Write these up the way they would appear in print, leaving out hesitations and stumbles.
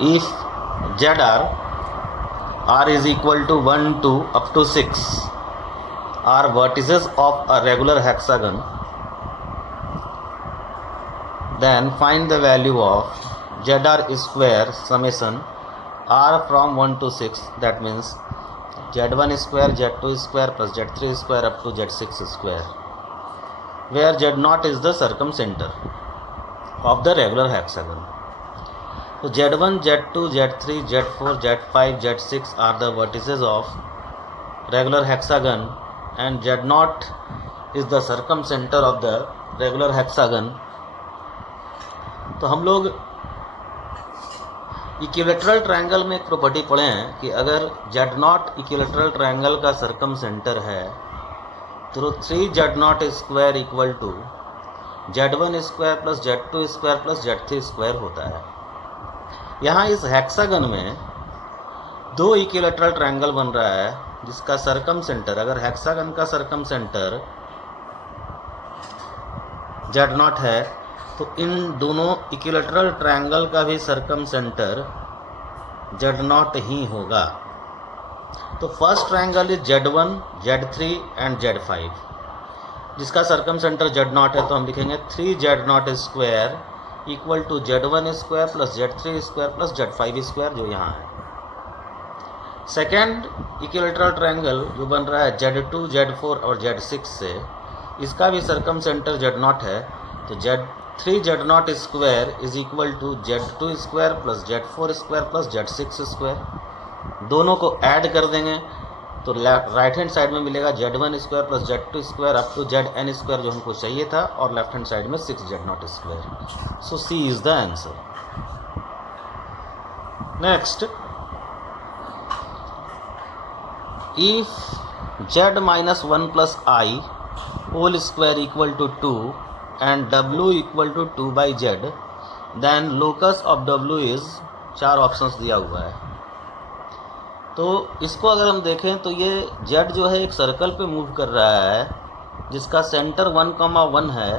if ZR R is equal to 1 to up to 6 are vertices of a regular hexagon, then find the value of ZR square summation R from 1 to 6. That means Z1 square, Z2 square plus Z3 square up to Z6 square, where Z0 is the circumcenter of the regular hexagon. So Z1, Z2, Z3, Z4, Z5, Z6 are the vertices of regular hexagon, and Z0 is the circumcenter of the regular hexagon. तो हम लोग equilateral triangle में एक property पढ़े हैं कि अगर Z0 equilateral triangle का सर्कमसेंटर है तो 3Z0 square equal to Z1 square plus Z2 square plus Z3 square होता है। यहाँ इस हेक्सागन में दो इक्विलेटरल ट्रायंगल बन रहा है जिसका सर्कमसेंटर, अगर हेक्सागन का सर्कमसेंटर Z0 है तो इन दोनों इक्विलेटरल ट्रायंगल का भी सर्कमसेंटर Z0 ही होगा। तो first triangle is Z1, Z3 and Z5 जिसका सर्कमसेंटर Z0 है, तो हम लिखेंगे 3Z0 square equal to Z1 square plus Z3 square plus Z5 square जो यहाँ है। सेकेंड इक्विलेटरल ट्रायंगल जो बन रहा है Z2, Z4 और Z6 से, इसका भी सर्कमसेंटर Z0 है, तो Z3Z0 square is equal to Z2 square plus Z4 square plus Z6 square. दोनों को ऐड कर देंगे तो राइट हैंड साइड में मिलेगा Z1 square plus Z2 square up to ZN square जो हमको चाहिए था, और लेफ्ट हैंड साइड में 6Z0 square. So C is the answer. Next, if Z minus 1 plus I whole square equal to 2 and W equal to 2 by Z, then locus of W is, 4 options दिया हुआ है। तो इसको अगर हम देखें तो ये Z जो है एक सर्कल पे मूव कर रहा है जिसका सेंटर 1,1 है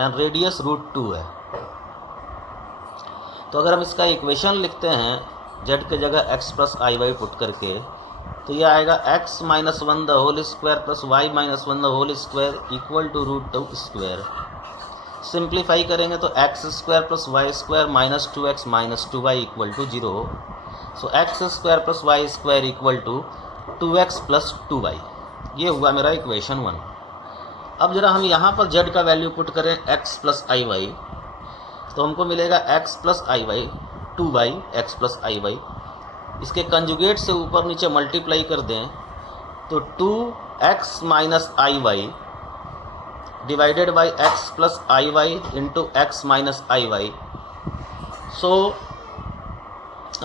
एंड रेडियस √2 है। तो अगर हम इसका इक्वेशन लिखते हैं Z के जगह x plus i y put करके, तो ये आएगा x minus 1 the whole square plus y minus 1 the whole square equal to √2 square. Simplify करेंगे तो x square plus y square minus 2x minus 2y equal to 0। So x square plus y square equal to 2x plus 2y। ये हुआ मेरा equation 1। अब जरा हम यहाँ पर z का वैल्यू पुट करें x प्लस आई वाई, तो हमको मिलेगा x plus i y 2y x plus i y. इसके कंजुगेट से ऊपर नीचे मल्टीप्लाई कर दें तो 2x minus i y divided by x plus i y into x minus i y. So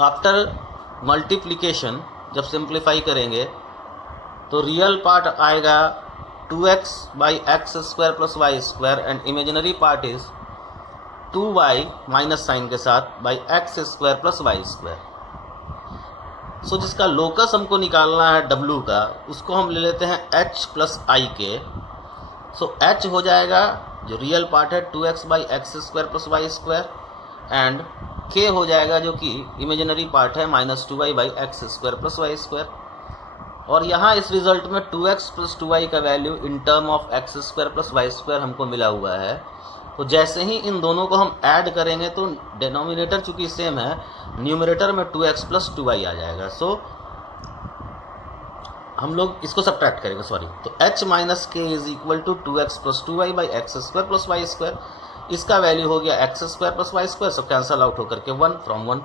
after multiplication जब सिंप्लीफाई करेंगे तो रियल पार्ट आएगा 2x by x square plus y square and imaginary part is 2y minus sign के साथ by x square plus y square. So जिसका locus हमको निकालना है W का, उसको हम ले लेते हैं h प्लस आई के। सो h हो जाएगा जो रियल पार्ट है 2x by x square plus y square, and k हो जाएगा जो कि इमेजिनरी पार्ट है minus 2y by x square plus y square. और यहाँ इस रिजल्ट में 2x प्लस 2y का value in term of x square plus y square हमको मिला हुआ है। तो जैसे ही इन दोनों को हम ऐड करेंगे तो डिनोमिनेटर चूँकि सेम है, न्यूमरेटर में 2x प्लस 2y आ जाएगा। सो हम लोग इसको सब्ट्रैक्ट करेंगे, सॉरी, तो h minus k is equal to 2x plus 2y by x square plus y square. इसका वैल्यू हो गया x square plus y square, सब कैंसल आउट होकर के 1 from 1।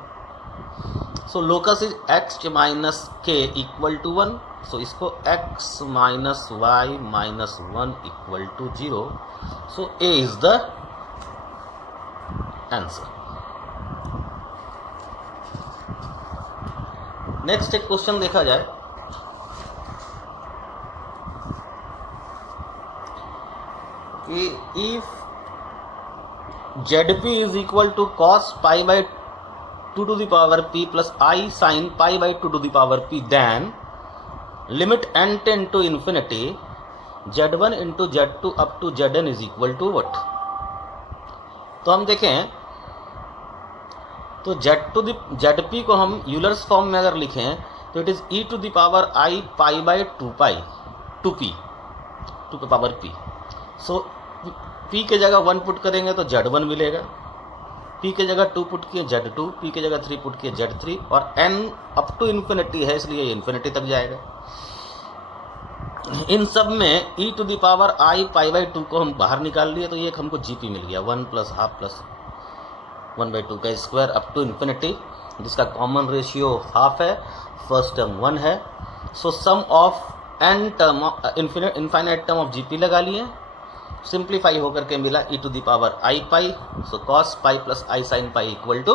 So locus is x minus k equal to 1। So इसको x minus y minus 1 equal to 0। So A is the answer. Next एक question देखा जाए। कि if ZP is equal to cos pi by 2 to the power p plus i sine pi by 2 to the power p, then limit n tend to infinity Z1 into Z2 up to Zn is equal to what. तो हम देखें तो ZP को हम Euler's form में अगर लिखें तो it is e to the power I pi by 2p p। So p के जगह 1 पुट करेंगे तो Z1 मिलेगा, p के जगह 2 पुट किए Z2, p के जगह 3 पुट किए Z3, और n अप टू इन्फिनिटी है इसलिए ये इन्फिनिटी तक जाएगा। इन सब में e to the power I pi by 2 को हम बाहर निकाल लिए तो ये हमको GP मिल गया, 1 प्लस हाफ प्लस 1/2 का स्क्वायर अप टू इन्फिनिटी, जिसका कॉमन रेशियो हाफ है, फर्स्ट टर्म 1 है। So sum of n term infinite term of GP लगा लिए, सिंप्लीफाई होकर के मिला e to the power I pi. So cos pi plus I sine pi equal to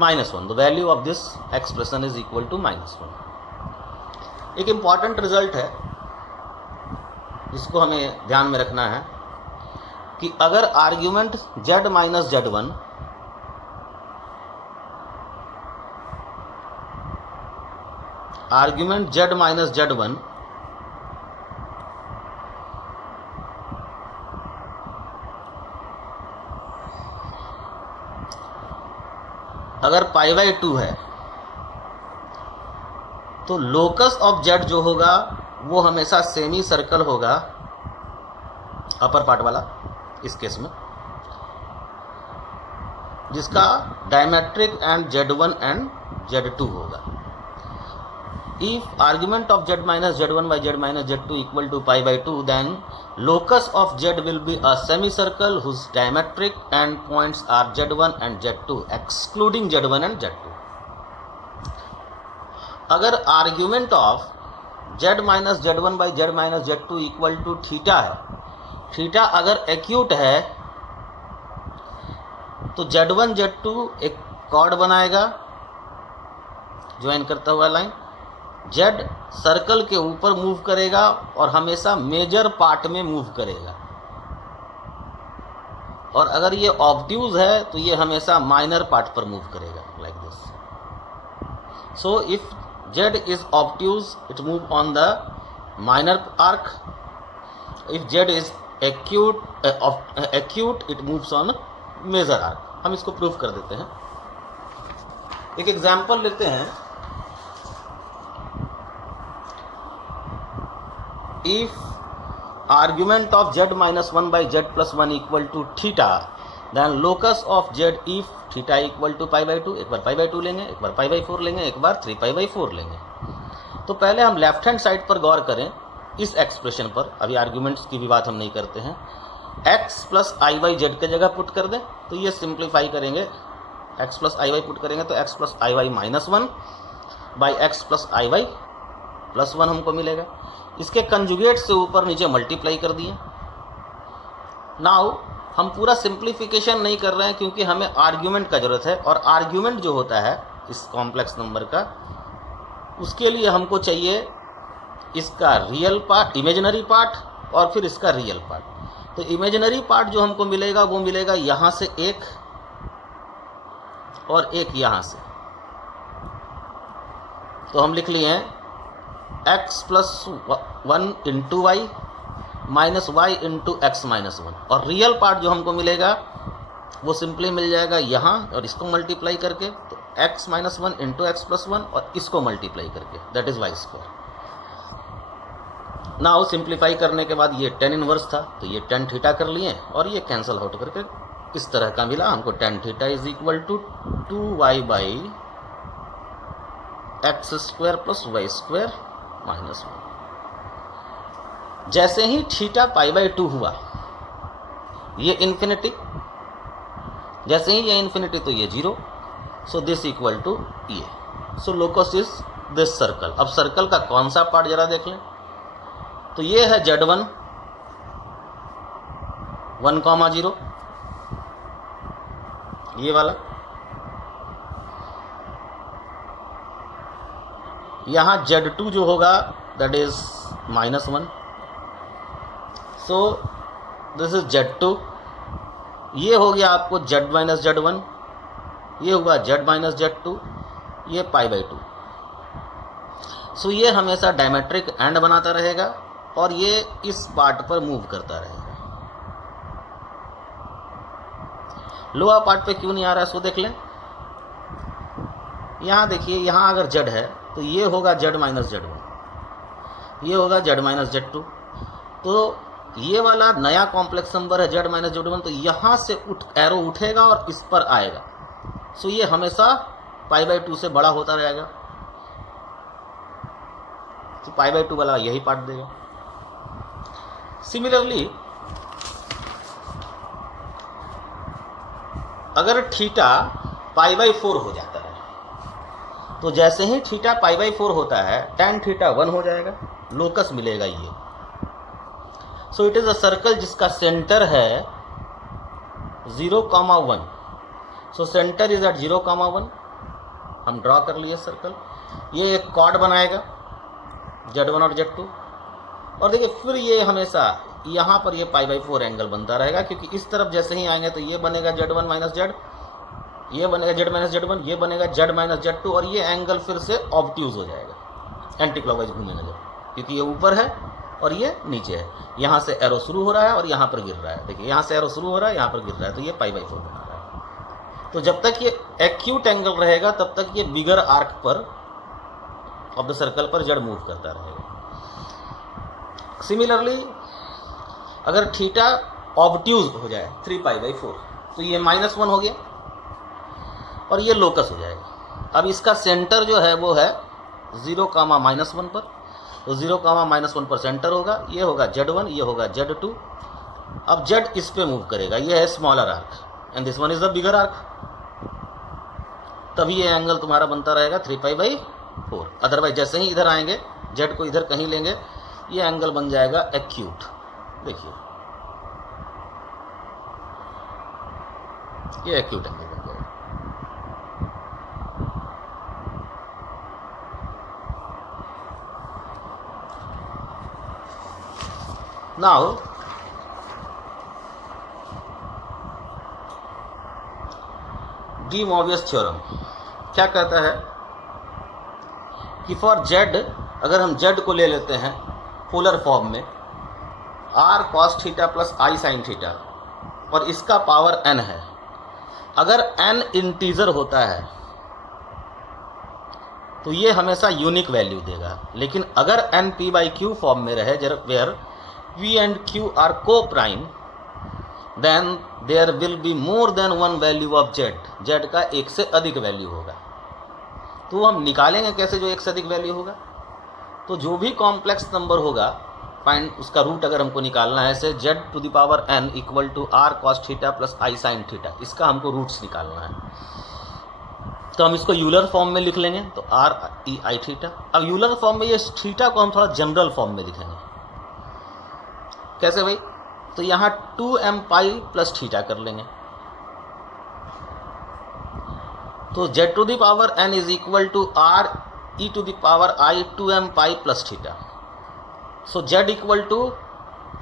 -1। The value of this expression is equal to -1। एक important result है जिसको हमें ध्यान में रखना है कि अगर आर्ग्यूमेंट Z माइनस Z1 अगर पाई बाई 2 है तो लोकस ऑफ Z जो होगा वो हमेशा सेमी सर्कल होगा, अपर पार्ट वाला इस केस में, जिसका diametric and Z1 and Z2 होगा। If argument of Z minus Z1 by Z minus Z2 equal to pi by 2, then locus of Z will be a semicircle whose diametric and points are Z1 and Z2, excluding Z1 and Z2. अगर argument of Z minus Z1 by Z minus Z2 equal to theta है, theta अगर acute है तो Z1 Z2 एक cord बनाएगा join करता हुआ line, Z circle के ऊपर मूव करेगा और हमेशा मेजर पार्ट में मूव करेगा, और अगर ये ऑब्ट्यूज है तो ये हमेशा माइनर पार्ट पर मूव करेगा, like this. So if Z is obtuse it move on the minor arc, if Z is acute it moves on major arc. हम इसको प्रूव कर देते हैं। एक एग्जाम्पल लेते हैं। If argument of Z minus 1 by Z plus 1 equal to theta, then locus of Z if theta equal to pi by 2, एक बार pi by 2 लेंगे, एक बार pi by 4 लेंगे, एक बार 3 pi by 4 लेंगे। तो पहले हम लेफ्ट हैंड साइड पर गौर करें इस एक्सप्रेशन पर, अभी आर्ग्यूमेंट्स की भी बात हम नहीं करते हैं। x plus i Y Z के जगह पुट कर दें तो ये सिंप्लीफाई करेंगे, x plus i y put करेंगे तो x plus i y minus 1 by x plus i y plus 1 हमको मिलेगा। इसके कंजुगेट से ऊपर नीचे मल्टीप्लाई कर दिए। नाउ हम पूरा सिंप्लीफिकेशन नहीं कर रहे हैं क्योंकि हमें आर्ग्यूमेंट का ज़रूरत है, और आर्ग्यूमेंट जो होता है इस कॉम्प्लेक्स नंबर का, उसके लिए हमको चाहिए इसका रियल पार्ट, इमेजिनरी पार्ट, और फिर इसका रियल पार्ट। तो इमेजिनरी पार्ट जो हमको मिलेगा वो मिलेगा यहाँ से एक और एक यहाँ से। तो हम लिख लिए हैं x plus 1 into y minus y into x minus 1, और रियल पार्ट जो हमको मिलेगा वो सिंपली मिल जाएगा यहाँ और इसको मल्टीप्लाई करके, तो x minus 1 into x plus 1 और इसको मल्टीप्लाई करके, that is y square. Now simplify करने के बाद ये tan इनवर्स था तो ये tan थीटा कर लिए और ये कैंसिल आउट करके इस तरह का मिला हमको। tan theta is equal to 2y by x square plus y square minus 1। जैसे ही थीटा पाई बाई 2 हुआ ये इन्फिनिटी, जैसे ही ये इन्फिनिटी तो ये 0, सो दिस इक्वल टू ये। सो लोकस इज दिस सर्कल। अब सर्कल का कौन सा पार्ट जरा देख लें, तो ये है Z1 1,0, ये वाला, यहाँ Z2 जो होगा that is -1, so this is Z2। ये हो गया आपको Z माइनस Z1, ये हुआ Z माइनस Z2, ये पाई बाई 2। सो ये हमेशा डायमेट्रिक एंड बनाता रहेगा और ये इस पार्ट पर मूव करता रहेगा। लोअर पार्ट पे क्यों नहीं आ रहा है सो देख लें। यहाँ देखिए, यहाँ अगर जेड है तो ये होगा जेड माइनस जेड वन, ये होगा जेड माइनस जेड टू। तो ये वाला नया कॉम्प्लेक्स नंबर है जेड माइनस जेड वन, तो यहाँ से एरो उठेगा और इस पर आएगा। सो ये हमेशा π/2 से बड़ा होता रहेगा, तो π/2 वाला यही पार्ट देगा। सिमिलरली अगर थीटा π/4 हो जाता है, तो जैसे ही थीटा π/4 होता है tan थीटा 1 हो जाएगा, लोकस मिलेगा ये। So it is a circle जिसका सेंटर है 0,1। So centre is at 0,1। हम ड्रॉ कर लिए सर्कल। ये एक कॉर्ड बनाएगा Z1 और Z2, और देखिए फिर ये हमेशा यहाँ पर ये π/4 एंगल बनता रहेगा, क्योंकि इस तरफ जैसे ही आएंगे तो ये बनेगा Z1 माइनस Z, ये बनेगा Z माइनस Z1, ये बनेगा Z माइनस Z2, और ये एंगल फिर से ऑब्ट्यूज हो जाएगा, एंटी क्लॉकवाइज घूमेगा जब, क्योंकि ये ऊपर है और ये नीचे है। यहाँ से एरो शुरू हो रहा है और यहाँ पर गिर रहा है। देखिए यहाँ से एरो शुरू हो रहा है, यहाँ पर गिर रहा है, तो ये π/4 बना रहा है। तो जब तक ये एक्यूट एंगल रहेगा तब तक ये बिगर आर्क पर ऑफ द सर्कल पर जेड मूव करता रहेगा। सिमिलरली अगर थीटा ऑब्ट्यूज हो जाए 3π/4, तो ये -1 हो गया और ये लोकस हो जाएगा। अब इसका सेंटर जो है वो है 0,-1 पर, तो 0,-1 पर सेंटर होगा। ये होगा Z1, ये होगा Z2। अब Z इस पे मूव करेगा, ये है smaller arc and this one is the bigger arc, तभी ये एंगल तुम्हारा बनता रहेगा 3π/4। अदरवाइज जैसे ही इधर आएंगे, Z को इधर कहीं लेंगे, ये एंगल बन जाएगा एक्यूट। देखिए ये एक्यूट एंगल बन जाएगा। नाउ डी मोबियस थ्योरम क्या कहता है कि फॉर जेड, अगर हम जेड को ले लेते हैं पोलर फॉर्म में r cos theta plus i sin theta, और इसका पावर n है, अगर n इंटीजर होता है तो ये हमेशा यूनिक वैल्यू देगा। लेकिन अगर n p/q फॉर्म में रहे, where p and q are co-prime, then there will be more than one value of z। z का एक से अधिक वैल्यू होगा। तो हम निकालेंगे कैसे जो एक से अधिक वैल्यू होगा? तो जो भी कॉम्प्लेक्स नंबर होगा, फाइंड उसका रूट अगर हमको निकालना है, say z⁴n equal to r cos theta plus i sin theta, इसका हमको रूट्स निकालना है। तो हम इसको यूलर फॉर्म में लिख लेंगे, तो r e i थीटा। अब यूलर फॉर्म में ये थीटा को हम थोड़ा जनरल फॉर्म में लिखेंगे। कैसे भाई? तो यहाँ 2m पाई प्लस थीटा कर लेंगे, तो z⁴n is equal to r e⁻i 2m pi plus theta. So z equal to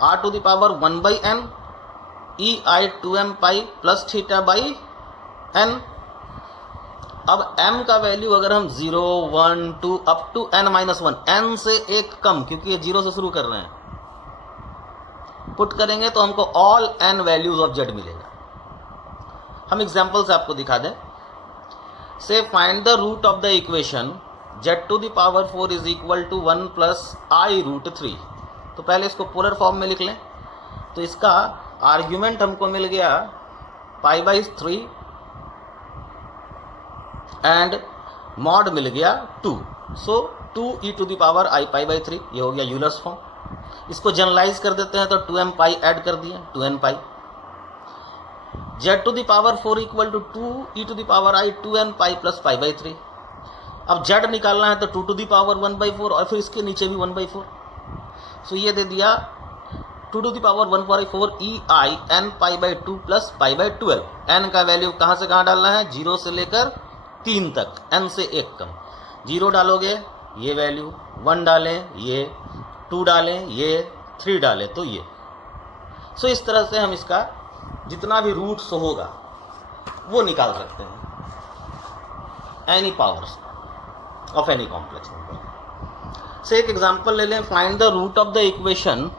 r⁴1/n e i 2m pi plus theta by n। अब m का वैल्यू अगर हम 0, 1, 2 अप टू n-1, n से एक कम, क्योंकि ये 0 से शुरू कर रहे हैं, पुट करेंगे तो हमको all n values of z मिलेगा। हम एग्जांपल से आपको दिखा दें। Say find the root of the equation z⁴ is equal to 1 plus i√3। तो पहले इसको पोलर फॉर्म में लिख लें। तो इसका आर्ग्यूमेंट हमको मिल गया π/3 एंड मॉड मिल गया 2। सो 2e⁻i π/3, ये हो गया यूलर्स फॉर्म। इसको जनरलाइज कर देते हैं तो 2m पाई ऐड कर दिए, 2n pi. z⁴ equal to 2e⁻i 2n pi plus π/3। अब z निकालना है तो 2⁴ और फिर इसके नीचे भी 1/4। सो ये दे दिया 2⁴ e i n π/2 plus π/12। n का वैल्यू कहाँ से कहाँ डालना है? 0 से लेकर 3 तक, n से एक कम। 0 डालोगे ये वैल्यू, 1 डालें ये, 2 डालें ये, 3 डालें तो ये। सो इस तरह से हम इसका जितना भी रूट्स होगा वो निकाल सकते हैं, any powers of any complex number. Say एक एग्जांपल ले लें। Find the root of the equation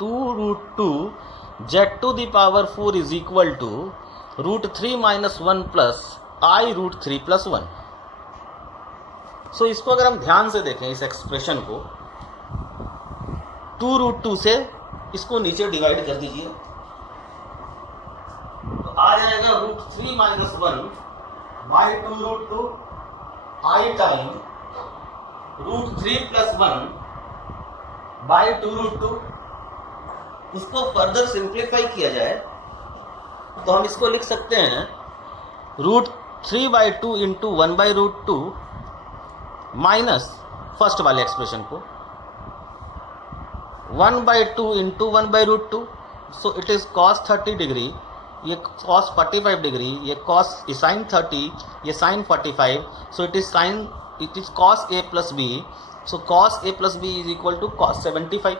2√2 z⁴ is equal to √3 - 1 plus I √3 + 1। So इसको अगर हम ध्यान से देखें इस एक्सप्रेशन को, 2√2 से इसको नीचे डिवाइड कर दीजिए तो आ जाएगा √3 - 1 बाई 2√2 I टाइम √3 + 1 बाई 2√2। इसको फर्दर सिंप्लीफाई किया जाए तो हम इसको लिख सकते हैं √3/2 इंटू 1/√2 माइनस फर्स्ट वाले एक्सप्रेशन को 1/2 into 1/√2। So it is cos 30 degree, ये cos 45 डिग्री, ये cos sin 30, ये sin 45। So it is cos A + B। So cos A + B is equal to cos 75।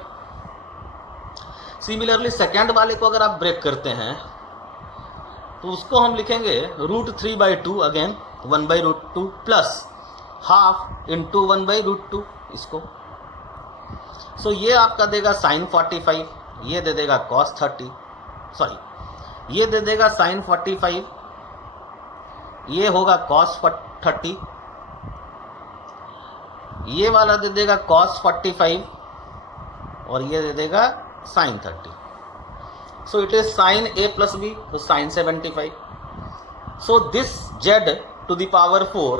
Similarly second वाले को अगर आप break करते हैं तो उसको हम लिखेंगे √3/2 अगेन 1/√2 प्लस हाफ इंटू 1/√2 इसको। सो ये आपका देगा sin 45, ये दे देगा cos 30, सॉरी ये दे देगा sin 45, ये होगा cos 30, ये वाला दे देगा cos 45 और ये दे देगा sin 30। So it is sin A + B, तो sin 75। So this z to the power 4,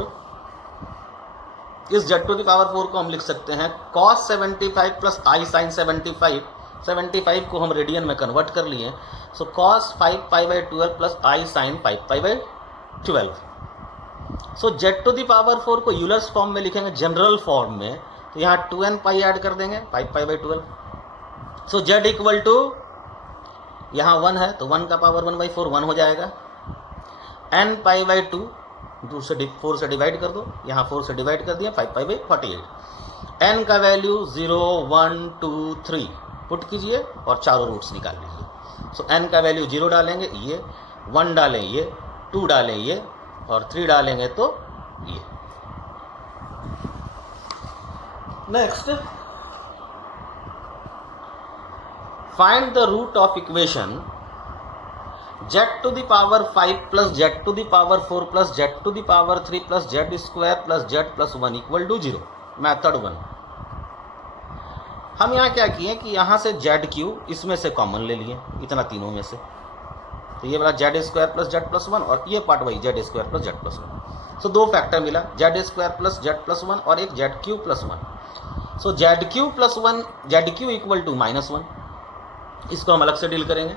इस z टू द पावर 4 को हम लिख सकते हैं cos 75 प्लस I sin 75। 75 को हम रेडियन में कन्वर्ट कर लिए, so cos 5π/12 plus I sin 5π/12। So z to the power 4 को यूलर्स फॉर्म में लिखेंगे जनरल फॉर्म में, तो यहाँ 2nπ ऐड कर देंगे 5π/12। सो z इक्वल टू, यहाँ 1 है तो 1 का पावर 1/4 1 हो जाएगा, nπ/2 4 से डिवाइड कर दो, यहाँ 4 से डिवाइड कर दिया 5π/48। n का वैल्यू 0 1 2 3 पुट कीजिए और चारों रूट्स निकाल लीजिए। सो n का वैल्यू 0 डालेंगे, ये 1 डालें, ये 2 डालें, ये और 3 डालेंगे तो ये। Next, find the root of equation z to the power 5 plus z to the power 4 plus z to the power 3 plus z square plus z plus 1 equal to 0। Method 1, हम यहाँ क्या किए कि यहाँ से ZQ इसमें से कॉमन ले लिए, इतना तीनों में से, तो ये वाला z² plus z plus 1 और ये पार्ट वही z² plus z plus 1। सो दो फैक्टर मिला, z² plus z plus 1 और एक ZQ plus 1। So ZQ plus 1, ZQ equal to -1, इसको हम अलग से डील करेंगे।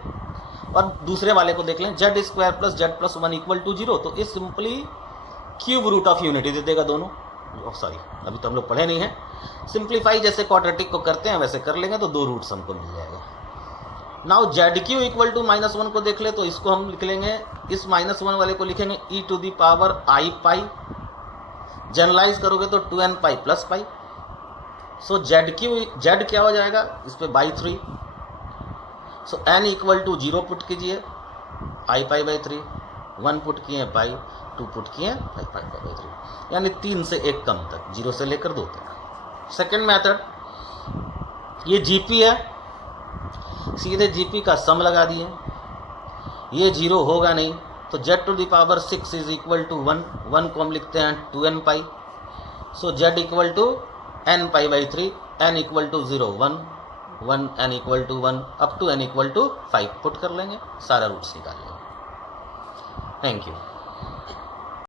और दूसरे वाले को देख लें, z² plus z plus 1 equal to 0, तो इस simply cube root of unity दे देगा दोनों। सॉरी, अभी तो हम लोग पढ़े नहीं हैं, सिंप्लीफाई जैसे क्वाड्रेटिक को करते हैं वैसे कर लेंगे तो दो रूट्स हमको मिल जाएगा। नाउ ZQ इक्वल टू -1 को देख ले, तो इसको हम लिख लेंगे, इस -1 वाले को लिखेंगे e to the power I pi, generalise करोगे तो 2nπ प्लस पाई। सो z क्या हो जाएगा इस पर /3। सो n इक्वल टू 0 पुट कीजिए, I π/3, 1 पुट किए पाई, 2 पुट किए 5π/3, यानी 3 से 1 कम तक, 0 से लेकर 2 तक। सेकेंड मेथड, ये GP है, सीधे GP का सम लगा दिए, ये 0 होगा नहीं, तो z to the power 6 is equal to 1 को हम लिखते हैं 2nπ। So z equal to nπ/3, n equal to 0 1 n equal to 1 up to n equal to 5 put कर लेंगे, सारा रूट्स निकाल लेंगे। Thank you.